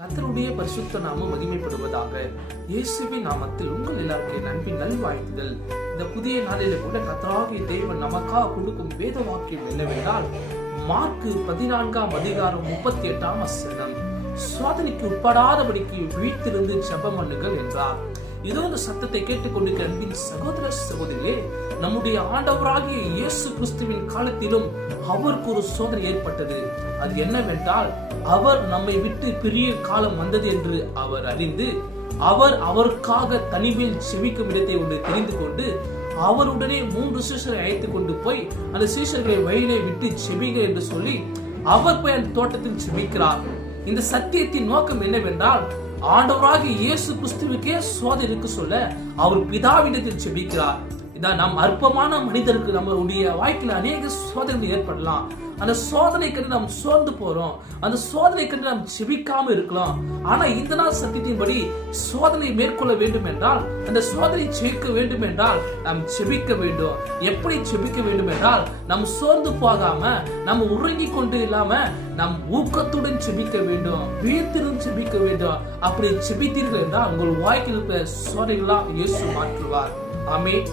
கர்த்தருடைய பரிசுத்த நாமம் மகிமைப்படுவதாக. இயேசுவின் நாமத்தில் உங்கள் எல்லாருக்கும் அன்பின் நல்வாழ்த்துதல். இந்த புதிய நாளில கூட கர்த்தராகிய தேவன் நமக்காக கொடுக்கும் வேத வாக்கியம் என்னவென்றால், மார்க்கு 14:38 சோதனைக்கு உட்படாதபடிக்கு வீட்டிலிருந்து ஜெபம் பண்ணுங்கள் என்றார். இதோ இந்த சத்தத்தை கேட்டுக்கொண்டிருக்கிற அன்பின் சகோதர சகோதரிகளே, நம்முடைய ஆண்டவராகிய இயேசு கிறிஸ்துவின் காலத்திலும் அவருக்கு ஒரு சோதனை ஏற்பட்டது. அது என்னவென்றால், அவர் நம்மை விட்டு பிரிய காலம் வந்தது என்று அவர் அறிந்து, அவருக்காக தனிமையில் செபிக்கும் இடத்தை ஒன்று தெரிந்து கொண்டு, அவருடனே 3 சீஷரை அழைத்துக் கொண்டு போய் அந்த சீஷர்களை வழியிலே விட்டு செபிங்க என்று சொல்லி அவர் போய் அந்த தோட்டத்தில் செபிக்கிறார். இந்த சத்தியத்தின் நோக்கம் என்னவென்றால், ஆண்டவராகிய இயேசு கிறிஸ்துவுக்கே சோதனை இருக்கு சொல்ல அவர் பிதாவிடத்தில் செபிக்கிறார். இதான் நாம் அற்பமான மனிதருக்கு நம்மளுடைய வாழ்க்கையில் அநேக சோதனைகள் ஏற்படலாம். அந்த சோதனை கண்டு நாம் சோர்ந்து போறோம், அந்த சோதனை கண்டு நாம் செபிக்காம இருக்கலாம். ஆனா இந்த நாள் சத்தியத்தின்படி சோதனை மேற்கொள்ள வேண்டும் என்றால், அந்த சோதனை ஜெயிக்க வேண்டும் என்றால் நாம் செபிக்க வேண்டும். எப்படி செபிக்க வேண்டும் என்றால், நாம் சோர்ந்து போகாம, நம்ம உறங்கி கொண்டு இல்லாம நம் ஊக்கத்துடன் செபிக்க வேண்டும், வீழ்த்திலும் செபிக்க வேண்டும். அப்படி செபித்தீர்கள் என்றால் உங்கள் வாழ்க்கையில் இருக்கிற சோதனைகளாம் இயேசு மாற்றுவார். ஆமென்.